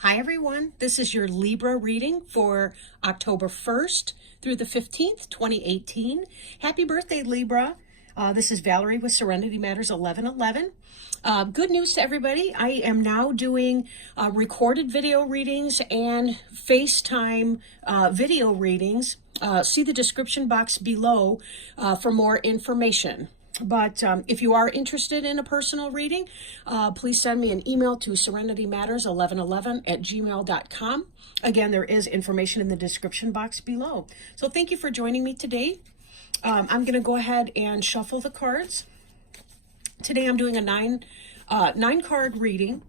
Hi everyone, this is your Libra reading for October 1st through the 15th, 2018. Happy birthday, Libra. This is Valerie with Serenity Matters 1111. Good news to everybody. I am now doing recorded video readings and FaceTime video readings. See the description box below for more information. But if you are interested in a personal reading, please send me an email to serenitymatters1111@gmail.com. Again, there is information in the description box below. So thank you for joining me today. I'm going to go ahead and shuffle the cards. Today I'm doing a nine card reading.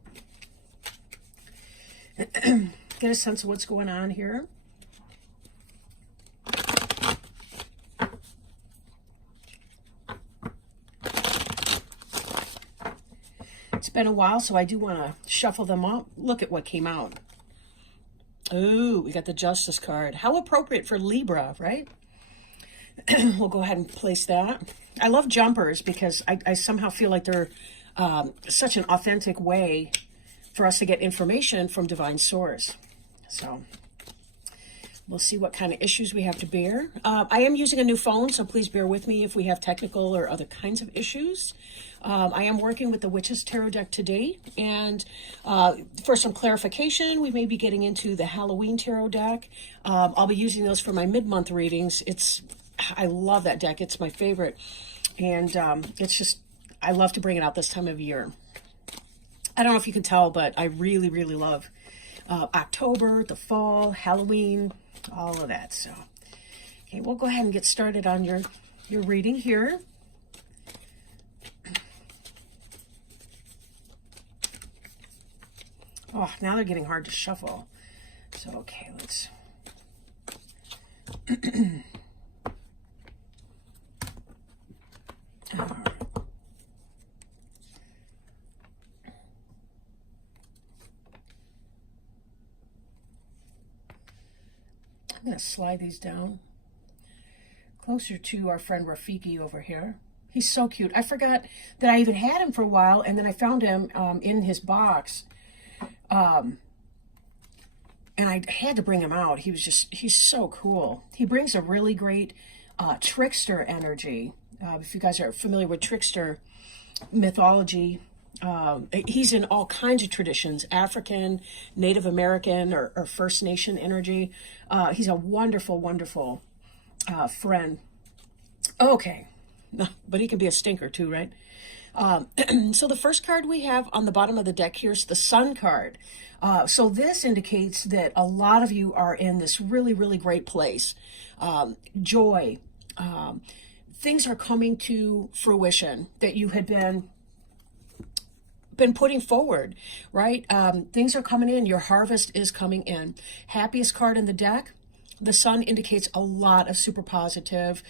Get a sense of what's going on here. It's been a while, so I do want to shuffle them up. Look at what came out. Ooh, we got the Justice card. How appropriate for Libra, right? We'll go ahead and place that. I love jumpers because I somehow feel like they're such an authentic way for us to get information from divine source. So we'll see what kind of issues we have to bear. I am using a new phone, so please bear with me if we have technical or other kinds of issues. I am working with the Witch's Tarot deck today, and for some clarification, we may be getting into the Halloween Tarot deck. I'll be using those for my mid-month readings. I love that deck. It's my favorite, and I love to bring it out this time of year. I don't know if you can tell, but I really, really love October, the fall, Halloween, all of that. So, okay, we'll go ahead and get started on your reading here. Oh, now they're getting hard to shuffle. So, okay, let's... All right. I'm going to slide these down closer to our friend Rafiki over here. He's so cute. I forgot that I even had him for a while, and then I found him in his box. And I had to bring him out. He's so cool. He brings a really great trickster energy. If you guys are familiar with trickster mythology, he's in all kinds of traditions, African, Native American, or First Nation energy. He's a wonderful, wonderful friend. Okay, but he can be a stinker too, right? So the first card we have on the bottom of the deck here is the Sun card. So this indicates that a lot of you are in this really, really great place. Joy. Things are coming to fruition that you had been putting forward, right? Things are coming in. Your harvest is coming in. Happiest card in the deck. The Sun indicates a lot of super positive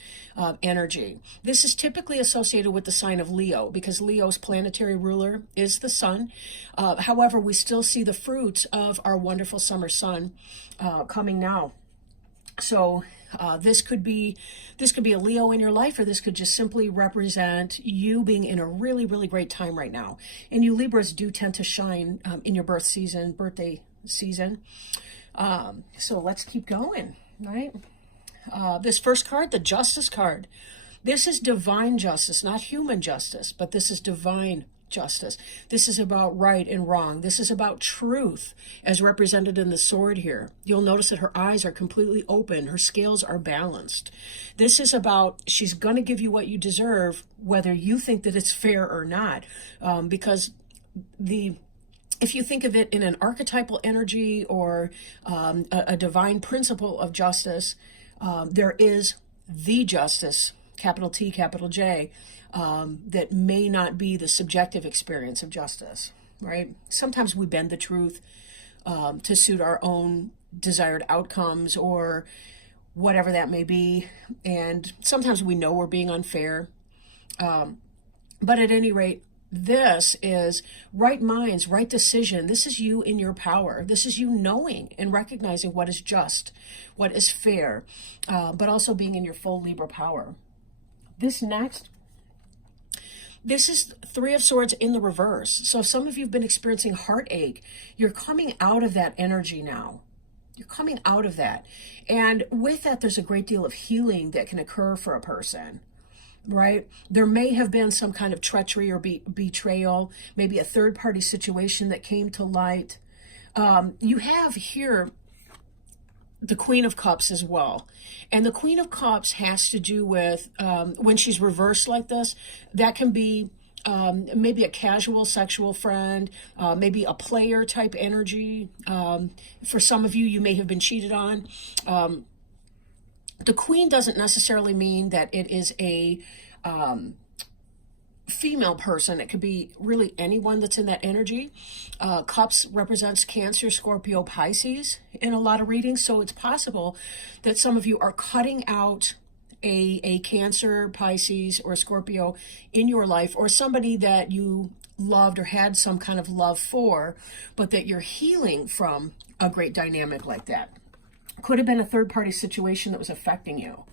energy. This is typically associated with the sign of Leo because Leo's planetary ruler is the Sun. However, we still see the fruits of our wonderful summer sun coming now. So this could be a Leo in your life, or this could just simply represent you being in a really, really great time right now. And you Libras do tend to shine in your birthday season. So let's keep going, right? This first card, the Justice card. This is divine justice, not human justice, but this is divine justice. This is about right and wrong. This is about truth as represented in the sword here. You'll notice that her eyes are completely open. Her scales are balanced. This is about she's going to give you what you deserve, whether you think that it's fair or not, because if you think of it in an archetypal energy or a divine principle of justice, there is the justice, capital T, capital J, that may not be the subjective experience of justice, right? Sometimes we bend the truth to suit our own desired outcomes or whatever that may be. And sometimes we know we're being unfair. But at any rate, this is right minds, right decision. This is you in your power. This is you knowing and recognizing what is just, what is fair, but also being in your full Libra power. This next This is Three of Swords in the reverse. So some of you have been experiencing heartache. You're coming out of that energy now. You're coming out of that. And with that, there's a great deal of healing that can occur for a person, right? There may have been some kind of treachery or betrayal, maybe a third-party situation that came to light. You have here the Queen of Cups as well. And the Queen of Cups has to do with, when she's reversed like this, that can be maybe a casual sexual friend, maybe a player type energy. For some of you, you may have been cheated on. The Queen doesn't necessarily mean that it is a female person. It could be really anyone that's in that energy. Cups represents Cancer, Scorpio, Pisces in a lot of readings. So it's possible that some of you are cutting out a Cancer, Pisces, or Scorpio in your life, or somebody that you loved or had some kind of love for, but that you're healing from a great dynamic like that. Could have been a third-party situation that was affecting you.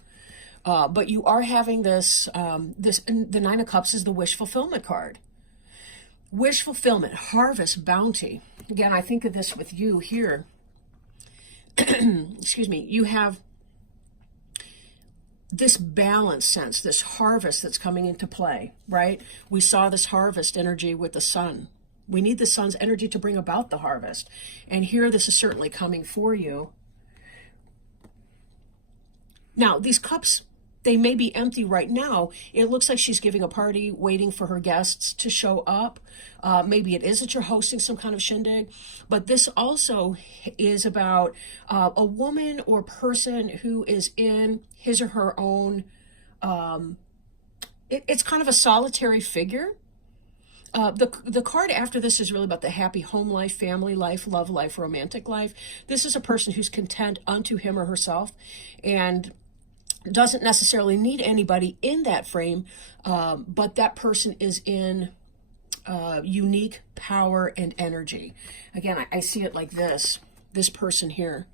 But you are having this, the Nine of Cups is the wish fulfillment card. Wish fulfillment, harvest, bounty. Again, I think of this with you here. Excuse me. You have this balance sense, this harvest that's coming into play, right? We saw this harvest energy with the sun. We need the sun's energy to bring about the harvest. And here, this is certainly coming for you. Now, these cups, they may be empty right now. It looks like she's giving a party, waiting for her guests to show up. Maybe it is that you're hosting some kind of shindig. But this also is about a woman or person who is in his or her own, it's kind of a solitary figure. The card after this is really about the happy home life, family life, love life, romantic life. This is a person who's content unto him or herself and doesn't necessarily need anybody in that frame, but that person is in unique power and energy. Again, I see it like this person here.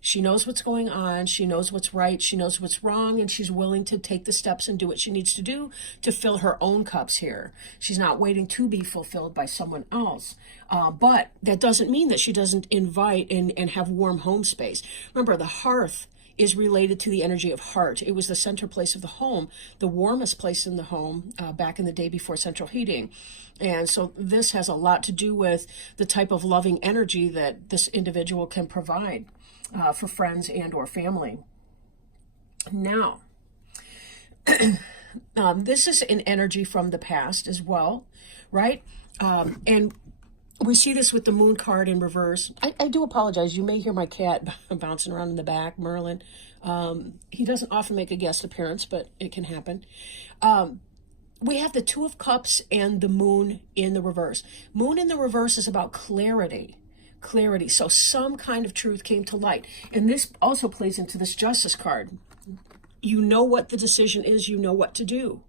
She knows what's going on. She knows what's right. She knows what's wrong. And she's willing to take the steps and do what she needs to do to fill her own cups here. She's not waiting to be fulfilled by someone else. But that doesn't mean that she doesn't invite and have warm home space. Remember, the hearth is related to the energy of heart. It was the center place of the home, the warmest place in the home back in the day before central heating. And so this has a lot to do with the type of loving energy that this individual can provide for friends and or family. Now, this is an energy from the past as well, right? And we see this with the moon card in reverse. I do apologize. You may hear my cat bouncing around in the back, Merlin. He doesn't often make a guest appearance, but it can happen. We have the Two of Cups and the moon in the reverse. Moon in the reverse is about clarity. Clarity. So some kind of truth came to light. And this also plays into this Justice card. You know what the decision is. You know what to do.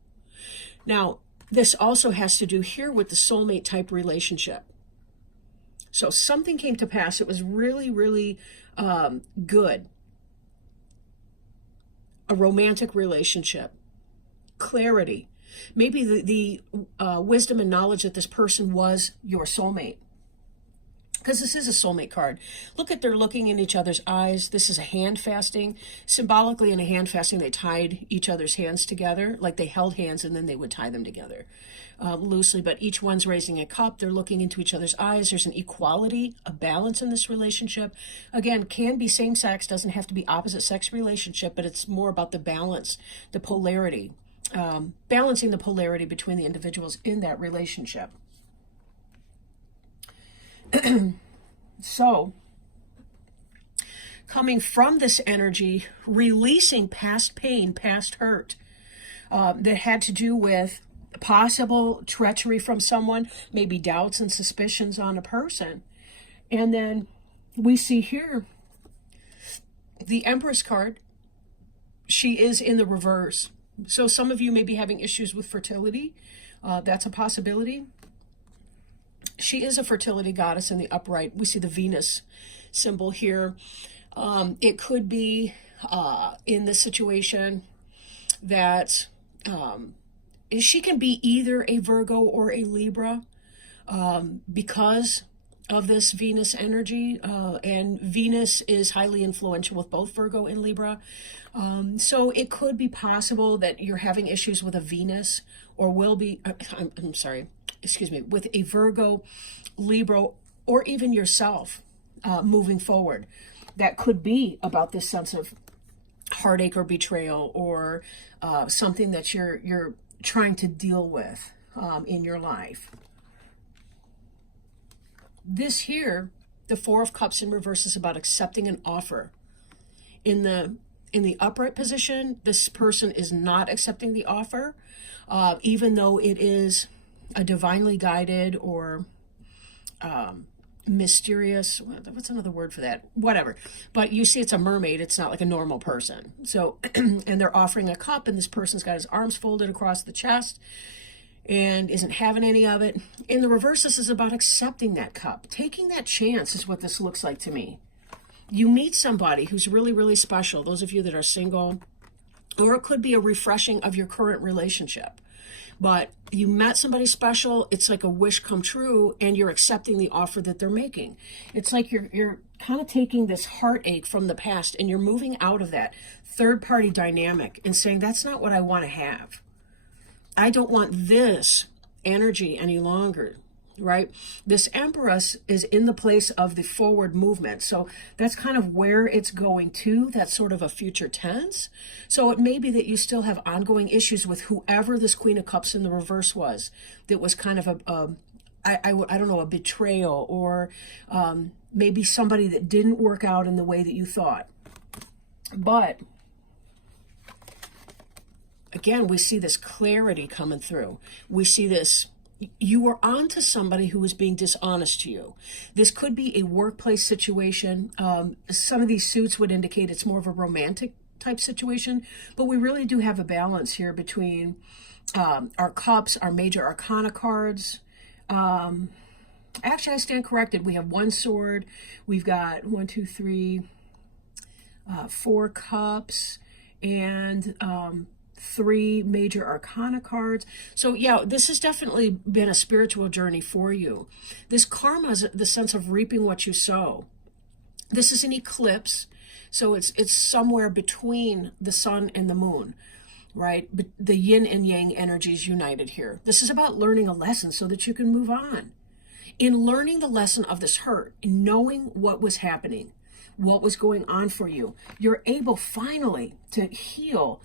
Now, this also has to do here with the soulmate type relationship. So something came to pass. It was really, really good. A romantic relationship. Clarity. Maybe the wisdom and knowledge that this person was your soulmate. Because this is a soulmate card. Look at, they're looking in each other's eyes. This is a hand fasting. Symbolically, in a hand fasting, they tied each other's hands together, like they held hands and then they would tie them together loosely. But each one's raising a cup. They're looking into each other's eyes. There's an equality, a balance in this relationship. Again, can be same sex, doesn't have to be opposite sex relationship, but it's more about the balance, the polarity, balancing the polarity between the individuals in that relationship. So, coming from this energy, releasing past pain, past hurt, that had to do with possible treachery from someone, maybe doubts and suspicions on a person. And then we see here the Empress card. She is in the reverse. So some of you may be having issues with fertility. That's a possibility. She is a fertility goddess in the upright. We see the Venus symbol here. It could be in this situation that she can be either a Virgo or a Libra because of this Venus energy, and Venus is highly influential with both Virgo and Libra. So it could be possible that you're having issues with a Venus, or will be, I'm sorry, excuse me, with a Virgo, Libra, or even yourself moving forward. That could be about this sense of heartache or betrayal, or something that you're trying to deal with in your life. This here, the Four of Cups in reverse, is about accepting an offer. In the upright position, this person is not accepting the offer, even though it is a divinely guided or mysterious, what's another word for that? Whatever. But you see, it's a mermaid. It's not like a normal person. So, and they're offering a cup, and this person's got his arms folded across the chest and isn't having any of it. In the reverse, this is about accepting that cup. Taking that chance is what this looks like to me. You meet somebody who's really, really special, those of you that are single, or it could be a refreshing of your current relationship. But you met somebody special, it's like a wish come true, and you're accepting the offer that they're making. It's like you're kind of taking this heartache from the past, and you're moving out of that third-party dynamic and saying, that's not what I want to have. I don't want this energy any longer, right? This Empress is in the place of the forward movement. So that's kind of where it's going to. That's sort of a future tense. So it may be that you still have ongoing issues with whoever this Queen of Cups in the reverse was. That was kind of I don't know, a betrayal, or maybe somebody that didn't work out in the way that you thought. But again, we see this clarity coming through. We see this, you are on to somebody who is being dishonest to you. This could be a workplace situation. Some of these suits would indicate it's more of a romantic type situation, but we really do have a balance here between our cups, our major arcana cards. Actually, I stand corrected. We have one sword. We've got 1, 2, 3, 4 cups, and 3 major arcana cards. So yeah, this has definitely been a spiritual journey for you. This karma is the sense of reaping what you sow. This is an eclipse, so it's somewhere between the sun and the moon, right? But the yin and yang energies united here. This is about learning a lesson so that you can move on. In learning the lesson of this hurt, in knowing what was happening, what was going on for you, you're able finally to heal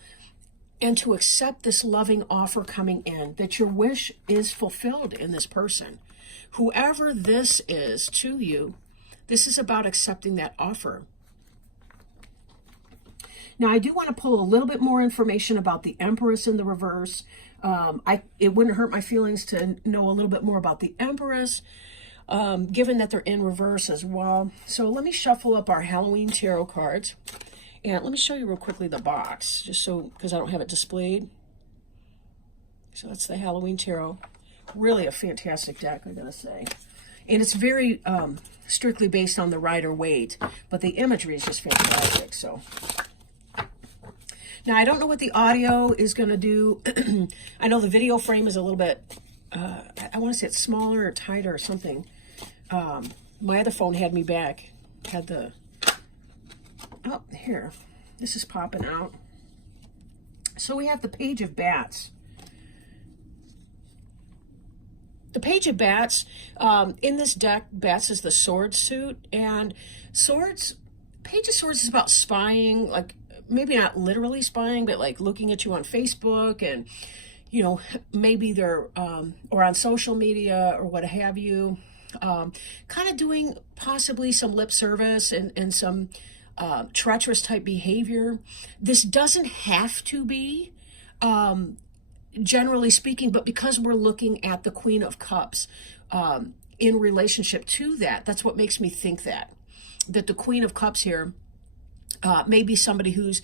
and to accept this loving offer coming in, that your wish is fulfilled in this person. Whoever this is to you, this is about accepting that offer. Now, I do want to pull a little bit more information about the Empress in the reverse. It wouldn't hurt my feelings to know a little bit more about the Empress, given that they're in reverse as well. So let me shuffle up our Halloween tarot cards. And let me show you real quickly the box, just so, because I don't have it displayed. So that's the Halloween Tarot. Really a fantastic deck, I gotta say. And it's very strictly based on the Rider-Waite, but the imagery is just fantastic. So now I don't know what the audio is gonna do. I know the video frame is a little bit, I wanna say it's smaller or tighter or something. My other phone had me back, had the, oh, here, this is popping out. So we have the Page of Bats. The Page of Bats, in this deck, Bats is the sword suit, and swords, Page of Swords is about spying, like maybe not literally spying, but like looking at you on Facebook, and you know, maybe they're, or on social media or what have you, kind of doing possibly some lip service and some treacherous type behavior. This doesn't have to be, generally speaking, but because we're looking at the Queen of Cups in relationship to that, that's what makes me think that the Queen of Cups here may be somebody who's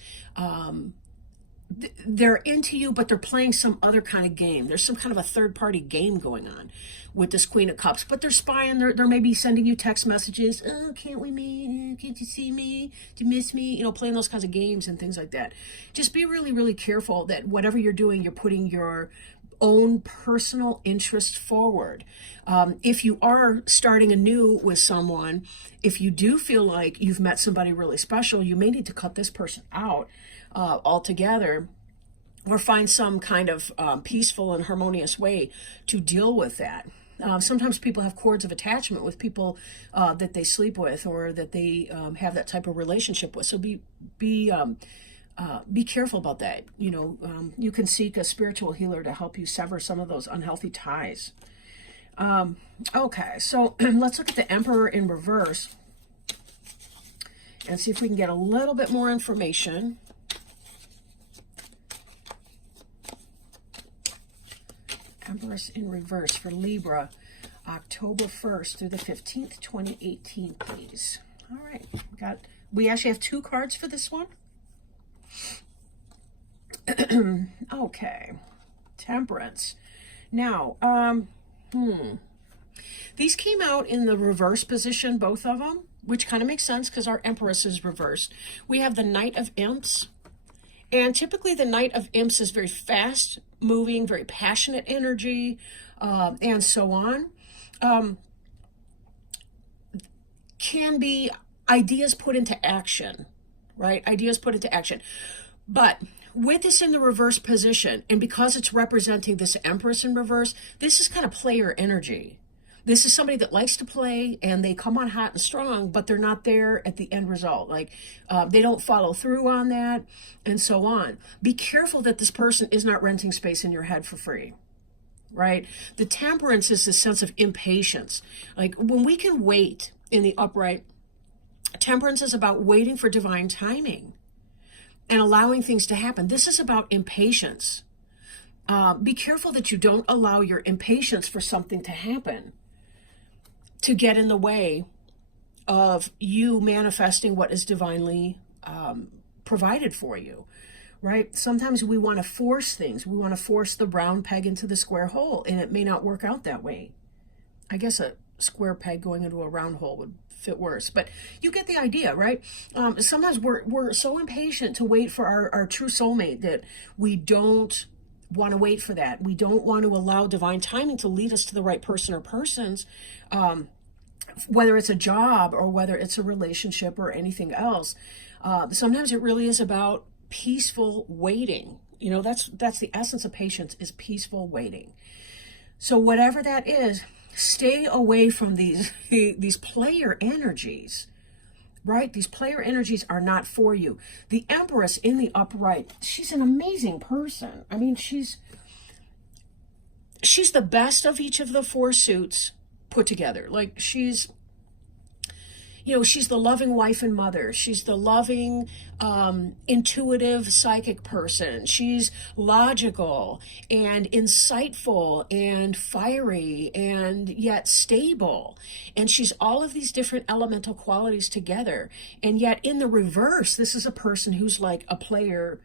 they're into you, but they're playing some other kind of game. There's some kind of a third-party game going on with this Queen of Cups, but they're spying. They're maybe sending you text messages. Oh, can't we meet? Can't you see me? Do you miss me? You know, playing those kinds of games and things like that. Just be really, really careful that whatever you're doing, you're putting your own personal interest forward. If you are starting anew with someone, if you do feel like you've met somebody really special, you may need to cut this person out altogether, or find some kind of peaceful and harmonious way to deal with that. Sometimes people have cords of attachment with people that they sleep with, or that they have that type of relationship with. So be careful about that. You know, you can seek a spiritual healer to help you sever some of those unhealthy ties. Okay, so let's look at the Emperor in reverse and see if we can get a little bit more information. Empress in reverse for Libra, October 1st through the 15th, 2018, please. All right, we actually have 2 cards for this one. Okay, Temperance. Now, these came out in the reverse position, both of them, which kind of makes sense because our Empress is reversed. We have the Knight of Imps, and typically the Knight of Imps is very fast moving, very passionate energy, and so on. Can be ideas put into action, right? Ideas put into action. But with this in the reverse position, and because it's representing this Empress in reverse, this is kind of player energy. This is somebody that likes to play, and they come on hot and strong, but they're not there at the end result. Like, they don't follow through on that, and so on. Be careful that this person is not renting space in your head for free, right? The Temperance is this sense of impatience. Like, when we can wait in the upright, Temperance is about waiting for divine timing and allowing things to happen. This is about impatience. Be careful that you don't allow your impatience for something to happen to get in the way of you manifesting what is divinely provided for you, right? Sometimes we want to force things. We want to force the round peg into the square hole, and it may not work out that way. I guess a square peg going into a round hole would fit worse, but you get the idea, right? Sometimes we're so impatient to wait for our true soulmate that we don't want to wait for that. We don't want to allow divine timing to lead us to the right person or persons, whether it's a job or whether it's a relationship or anything else. Sometimes it really is about peaceful waiting. You know, that's the essence of patience, is peaceful waiting. So whatever that is, stay away from these player energies, right? These player energies are not for you. The Empress in the upright, she's an amazing person. I mean, she's the best of each of the 4 suits put together. Like, she's the loving wife and mother. She's the loving, intuitive, psychic person. She's logical and insightful and fiery and yet stable. And she's all of these different elemental qualities together. And yet in the reverse, this is a person who's like a player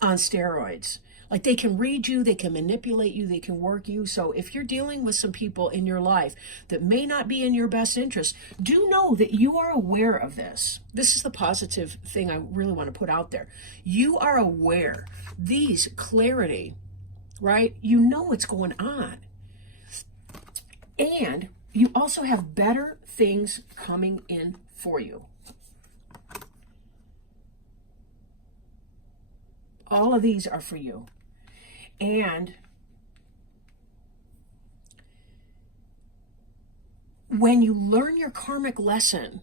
on steroids. Like, they can read you, they can manipulate you, they can work you. So if you're dealing with some people in your life that may not be in your best interest, do know that you are aware of this. This is the positive thing I really want to put out there. You are aware. These clarity, right? You know what's going on. And you also have better things coming in for you. All of these are for you. And when you learn your karmic lesson,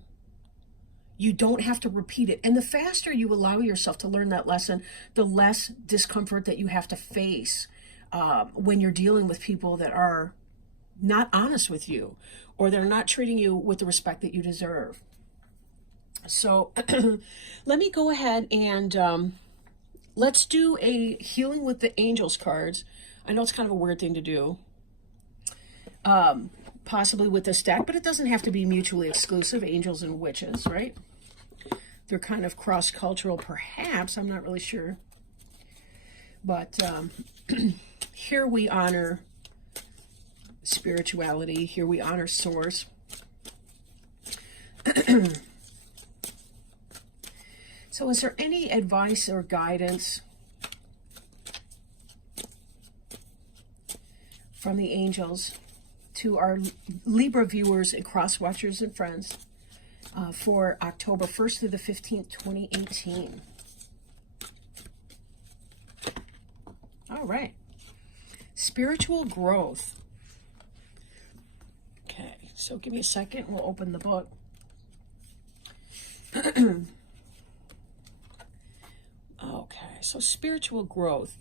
you don't have to repeat it. And the faster you allow yourself to learn that lesson, the less discomfort that you have to face when you're dealing with people that are not honest with you, or they're not treating you with the respect that you deserve. So let me go ahead and let's do a healing with the angels cards. I know it's kind of a weird thing to do, possibly with this deck, but it doesn't have to be mutually exclusive, angels and witches, right? They're kind of cross-cultural, perhaps. I'm not really sure. But here we honor spirituality. Here we honor source. So is there any advice or guidance from the angels to our Libra viewers and cross watchers and friends for October 1st through the 15th, 2018. All right. Spiritual growth. Okay, so give me a second. We'll open the book. Okay, so spiritual growth.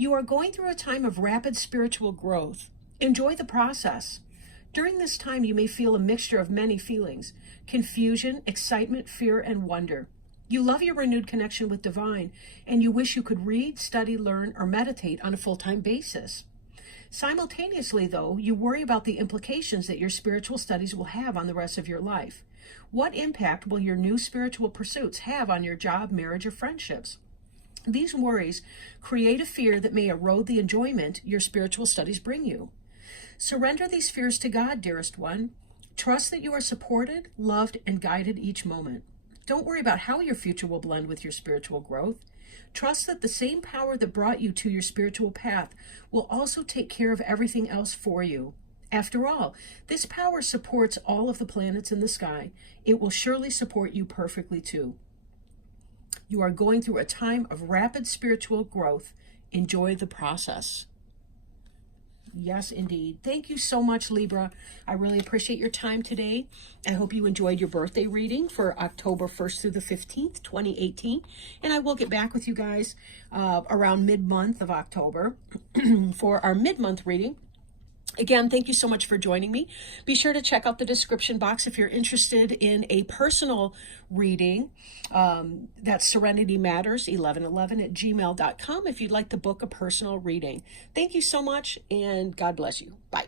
You are going through a time of rapid spiritual growth. Enjoy the process. During this time, you may feel a mixture of many feelings: confusion, excitement, fear, and wonder. You love your renewed connection with divine, and you wish you could read, study, learn, or meditate on a full-time basis. Simultaneously, though, you worry about the implications that your spiritual studies will have on the rest of your life. What impact will your new spiritual pursuits have on your job, marriage, or friendships? These worries create a fear that may erode the enjoyment your spiritual studies bring you. Surrender these fears to God, dearest one. Trust that you are supported, loved, and guided each moment. Don't worry about how your future will blend with your spiritual growth. Trust that the same power that brought you to your spiritual path will also take care of everything else for you. After all, this power supports all of the planets in the sky. It will surely support you perfectly too. You are going through a time of rapid spiritual growth. Enjoy the process. Yes, indeed. Thank you so much, Libra. I really appreciate your time today. I hope you enjoyed your birthday reading for October 1st through the 15th, 2018. And I will get back with you guys around mid-month of October for our mid-month reading. Again, thank you so much for joining me. Be sure to check out the description box if you're interested in a personal reading. That's serenitymatters1111@gmail.com if you'd like to book a personal reading. Thank you so much, and God bless you. Bye.